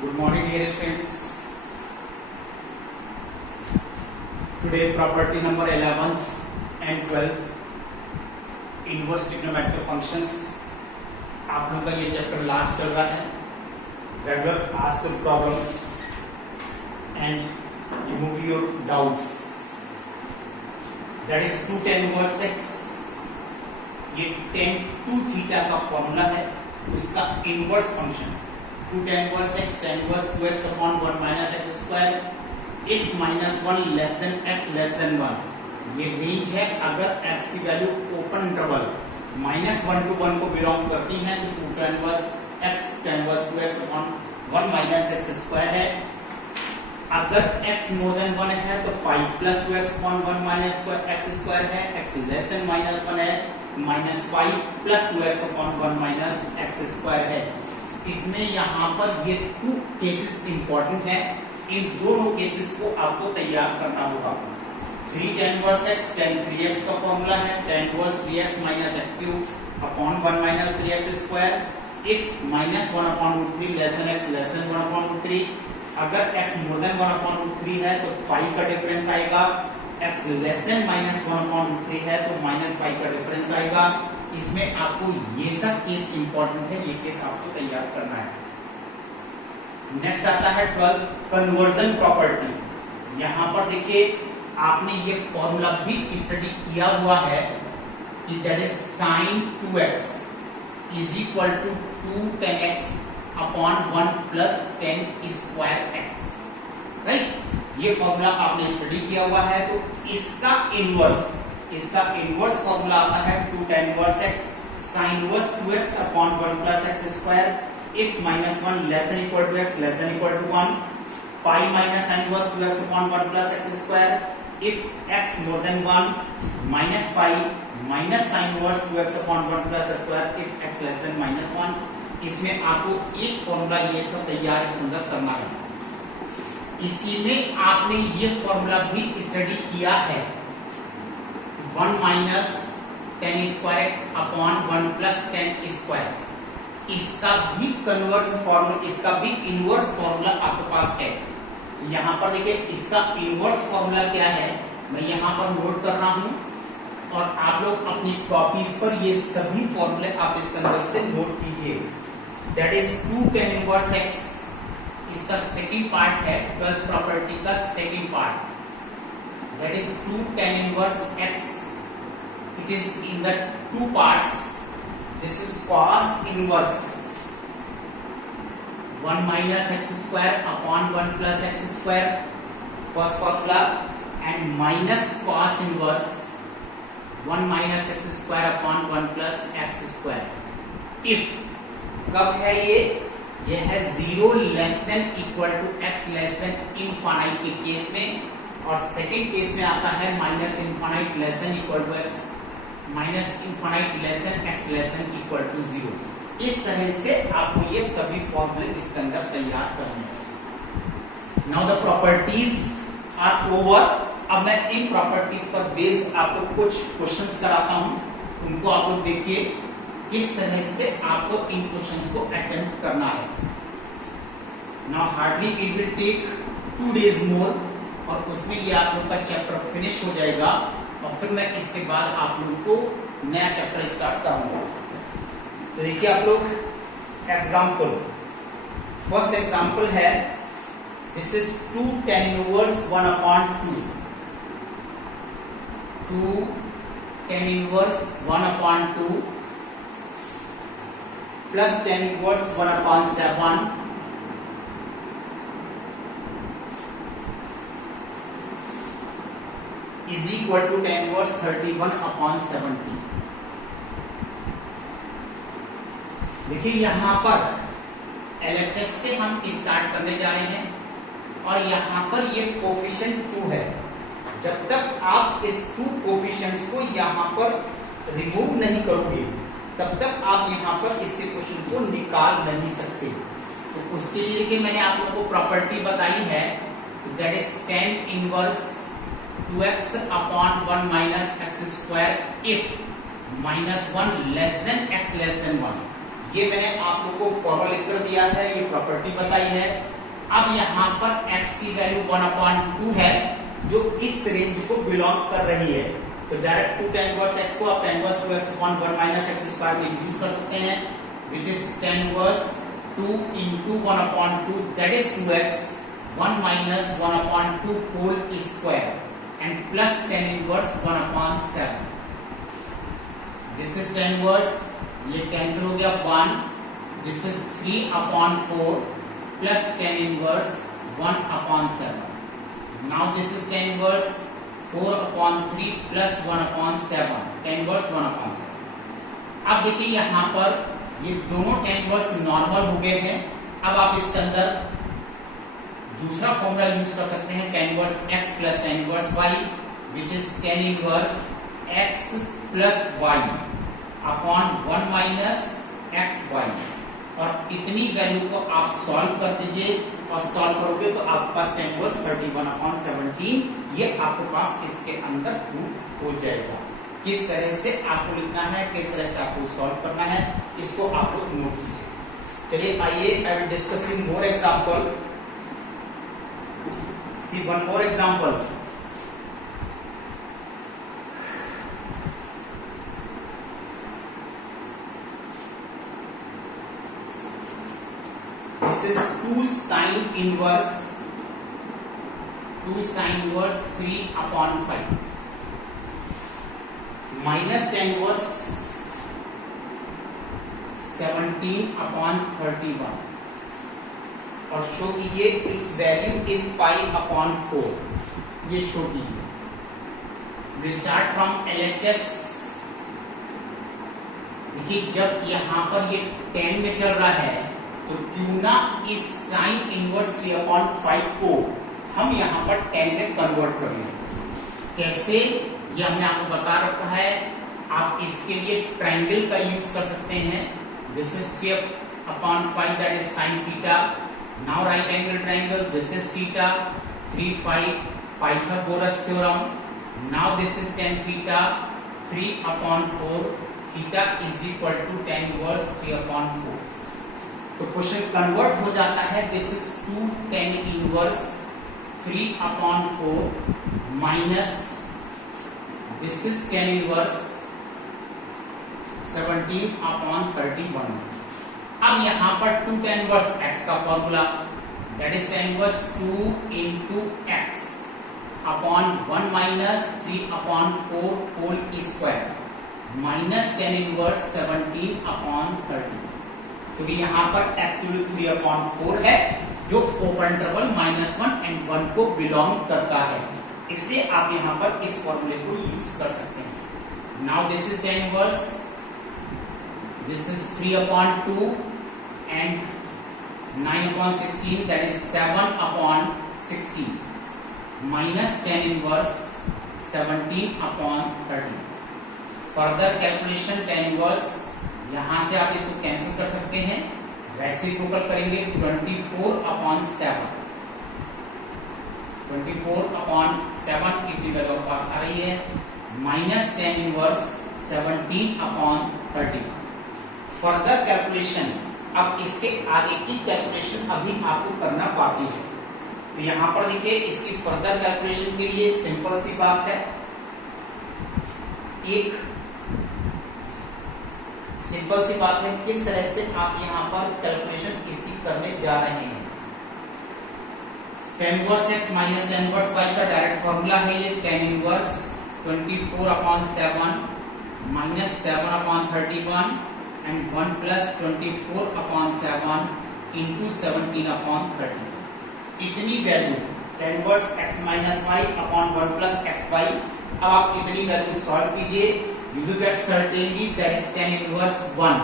Good morning, dear students. Today, property number 11th and 12th, inverse trigonometric functions. आप लोगों का ये chapter last चल रहा है. Regular ask problems and remove your doubts. That is 2 tan inverse x. ये tan 2 theta का formula है, उसका inverse function 2 tan inverse x tan inverse 2x upon 1 minus x square if minus 1 less than x less than 1. ये range है अगर x की value open interval -1 to 1 को belong करती है तो 2 tan inverse x tan inverse 2x upon 1 minus x square है. अगर x more than 1 है तो 5 plus 2x upon 1 minus x square है. x less than -1 है minus 5 plus 2x upon 1 minus x square है. इसमें यहाँ पर ये 2 केसेस इंपॉर्टेंट है. इन दोनों केसेस को आपको तैयार करना होगा. 3 tan inverse x tan 3x का फॉर्मूला है tan inverse 3x minus x cube upon 1 minus 3x square if minus 1 upon root 3 less than x less than 1 upon root 3. अगर x more than 1 upon root 3 है तो 5 का difference आएगा. x less than minus 1 upon root 3 है तो minus 5 का difference आएगा. इसमें आपको ये सब केस इंपॉर्टेंट है, ये केस आपको तैयार करना है. नेक्स्ट आता है 12 कन्वर्जन प्रॉपर्टी. यहां पर देखिए आपने ये फॉर्मूला भी स्टडी किया हुआ है कि that is sin 2x is equal to 2 tan x upon 1 plus tan square x. Right, ये फॉर्मूला आपने स्टडी किया हुआ है. तो इसका इनवर्स फॉर्मूला आता है 2 tan inverse x sin inverse 2x upon 1 plus x square if minus 1 less than equal to x less than equal to 1 pi minus sin inverse 2x upon 1 plus x square if x more than 1 minus pi minus sin inverse 2x upon 1 plus x square if x less than minus 1. इसमें आपको एक formula ये सब तैयार इसके अंदर करना है. इसी में आपने ये फॉर्मूला भी स्टडी किया है 1 minus tan square x upon 1 plus tan square x. इसका भी कन्वर्स फॉर्मूला, इसका भी इनवर्स फॉर्मूला आपके पास है. यहां पर देखिए इसका इनवर्स फॉर्मूला क्या है, मैं यहां पर नोट कर रहा हूं और आप लोग अपनी कॉपीज पर ये सभी फॉर्मूले आप इसके अंदर से नोट कीजिए. That is 2 tan inverse x. इसका सेकंड पार्ट है 12th प्रॉपर्टी का second part. That is 2 tan inverse x. It is in the 2 parts. This is cos inverse 1 minus x square upon 1 plus x square first formula and minus cos inverse 1 minus x square upon 1 plus x square. If कब है ये है 0 less than equal to x less than infinite के case में, और second case में आता है minus infinite less than equal to x minus infinite less than x less than equal to 0. इस तरह से आपको ये सभी फॉर्मूले इसके अंदर तैयार करने हैं. Now the properties are over. अब मैं इन प्रॉपर्टीज पर बेस्ड आपको कुछ क्वेश्चंस कराता हूं. उनको आप लोग देखिए किस तरह से आपको इन क्वेश्चंस को अटेम्प्ट करना है. Now hardly it will take 2 days more और उसमें ये आप लोग का चैप्टर फिनिश हो जाएगा और फिर मैं इसके बाद आप लोग को नया चैप्टर स्टार्ट करूंगा. तो देखिए आप लोग एग्जाम्पल, फर्स्ट एग्जाम्पल है this is 2 tan inverse 1 upon 2. 2 tan inverse 1 upon 2 plus tan inverse 1 upon 7 is equal to tan inverse 31 upon 70. देखिए यहां पर LHS से हम स्टार्ट करने जा रहे हैं और यहां पर ये कोफिशिएंट 2 है. जब तक आप इस 2 कोफिशिएंट्स को यहां पर रिमूव नहीं करोगे तब तक आप यहां पर इसके क्वेश्चन को निकाल नहीं सकते. तो उसके लिए देखिए मैंने आप लोगों को प्रॉपर्टी बताई है that is tan inverse 2x upon 1 minus x square if minus 1 less than x less than 1. ये मैंने आप लोग को फॉर्मूला लिख कर दिया है, ये प्रॉपर्टी बताई है। अब यहाँ पर x की वैल्यू 1/2 है जो इस रेंज को बिलोंग कर रही है, तो डायरेक्ट 2 tan इनवर्स x को आप tan inverse 2x upon 1 minus x square में यूज कर सकते हैं, which is tan inverse 2 into 1/2 that is 2x 1 minus 1/2 whole square and plus tan inverse 1/7। This is tan inverse, ये cancel हो गया 1, this is 3/4 plus tan inverse 1/7। Now this is tan inverse 4/3 plus 1/7, tan inverse 1/7। अब देखिए यहाँ पर ये दोनों tan inverse normal हो गए हैं। अब आप इसके अंदर दूसरा फॉर्मूला यूज कर सकते हैं, tan inverse x plus tan inverse y, which is tan inverse x plus y upon 1 minus xy। और इतनी वैल्यू को आप सॉल्व कर दीजिए, और सॉल्व करोगे तो आपके पास tan इनवर्स 31/17 ये आपके पास इसके अंदर प्रूव हो जाएगा। किस तरह से आपको लिखना है, किस तरह से आपको सॉल्व करना है, इसको आप लोग नोट कीजिए। चलिए आइए, I will discussing more example. See one more example. This is 2 sin inverse 3/5 minus tan inverse 17/31 और शो कीजिए इट्स वैल्यू इज π/4। ये शो कीजिए। We start from LHS। देखिए जब यहां पर ये 10 में चल रहा है तो क्यों ना इस साइन इनवर्स 3/5 को हम यहाँ पर 10 में कन्वर्ट कर लें। कैसे, ये हमने आपको बता रखा है। आप इसके लिए ट्रायंगल का यूज कर सकते हैं। This is 3/5 that is sine theta. Now right angle triangle, this is theta 3 5 Pythagoras theorem. Now this is tan theta 3/4 theta is equal to tan inverse 3/4। तो क्वेश्चन कन्वर्ट हो जाता है। This is 2 tan inverse 3/4 minus this is tan inverse 17/31। अब यहां पर 2 tan inverse x का formula, that is tan inverse 2 into x upon 1 minus 3/4 whole square minus tan inverse 17/30। तो यहाँ पर x 3/4 है जो ओपन इंटरवल -1 and 1 को बिलोंग करता है, इसलिए आप यहाँ पर इस फॉर्मूले को यूज कर सकते हैं। Now this is tan inverse, this is 3/2 and 9/16 that is 7/16 minus tan inverse 17/30। Further calculation tan inverse, यहां से आप इसको कैंसिल कर सकते हैं, रेसिप्रोकल करेंगे 24/7 इतनी वैल्यू पास आ रही है, minus tan inverse 17/30। Further calculation, अब इसके आगे की कैलकुलेशन अभी आपको करना बाकी है। तो यहां पर देखिए इसकी फर्दर कैलकुलेशन के लिए सिंपल सी बात है, एक सिंपल सी बात है किस तरह से आप यहां पर कैलकुलेशन इसकी करने जा रहे हैं। tan inverse x minus tan inverse y का डायरेक्ट फॉर्मूला है ये, tan inverse 24/7 minus 7/31 and 1 plus 24/7 into 17/30। इतनी value tan inverse x minus y upon 1 plus xy। अब आप इतनी वैल्यू सॉल्व कीजिए, you will get certainly that is tan inverse 1,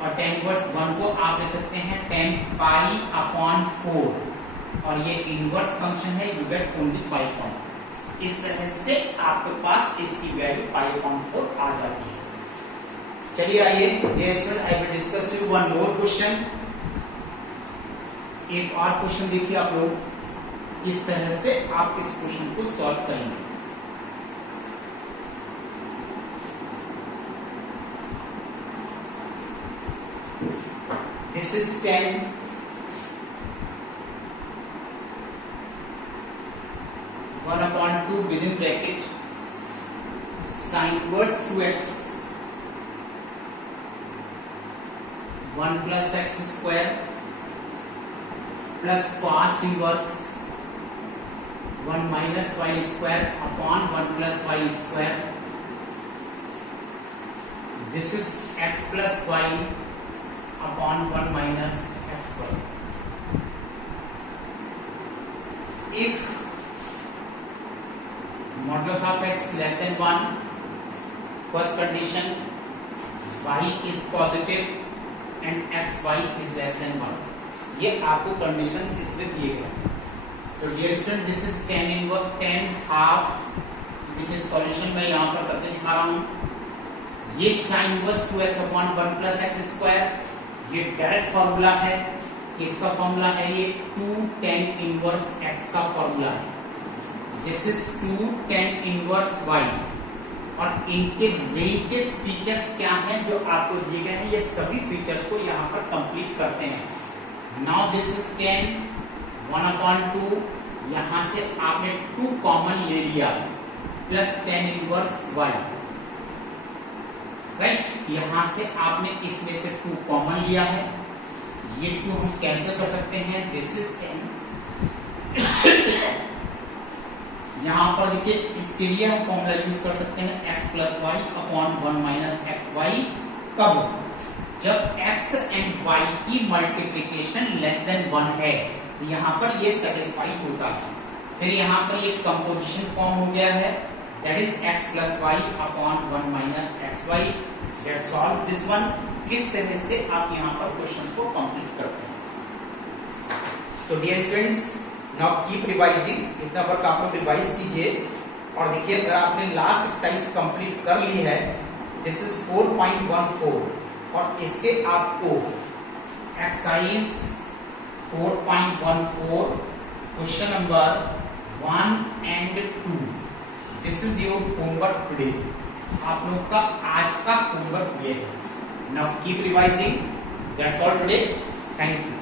और tan inverse 1 को आप लिख सकते हैं tan π/4, और ये इनवर्स फंक्शन है, you get only 5. इस तरह से आपके पास इसकी वैल्यू π/4 आ जाती है। चलिए आइए dear student, I will discuss you one more question. एक और क्वेश्चन देखिए आप लोग, इस तरह से आप इस क्वेश्चन को सॉल्व करेंगे। This is 10. One upon 2 within bracket sin inverse 2x 1 plus x square plus cos inverse 1 minus y square upon 1 plus y square. This is x plus y upon 1 minus xy. If modulus of x less than 1, first condition y is positive and xy is less than 1. ये आपको conditions इसमें दिए गए. तो dear student this is 10 inverse 10 half. देखिए solution मैं यहाँ पर करके दिखा रहा हूँ. ये sine inverse 2x upon 1 plus x square ये डायरेक्ट फॉर्मूला है. किसका फॉर्मूला है? ये 2 tan इनवर्स x का फॉर्मूला है. This is 2 tan inverse y. और इनके रिलेटिव फीचर्स क्या हैं जो आपको दिए गए हैं. ये सभी फीचर्स को यहाँ पर कंप्लीट करते हैं. Now this is tan 1 upon 2. यहां से आपने 2 कॉमन ले लिया plus tan inverse y. Right, यहां से आपने इसमें से 2 कॉमन लिया है. ये 2 हम कैसे कर सकते हैं? This is tan. यहां पर देखिए इसके लिए हम फॉर्मूला यूज कर सकते हैं x plus y upon 1 minus x y. कब? जब x एंड y की मल्टीप्लीकेशन लेस देन 1 है. यहां पर ये सेटिस्फाई होता है. फिर यहां पर ये कंपोजिशन फॉर्म हो गया है. That is x plus y upon 1 minus x y. That's all. This one किस तरह से आप यहां पर क्वेश्चंस को कंप्लीट करते हैं. तो dear students now keep revising. इतना वर्क आप लोग रिवाइज कीजिए. और देखिए अगर आपने लास्ट एक्सरसाइज कंप्लीट कर ली है, दिस इज 4.14 और इसके आपको exercise 4.14 question number 1 and 2 this is your homework today. आप लोग का आज का होमवर्क ये है. Now keep revising. That's all today. Thank you.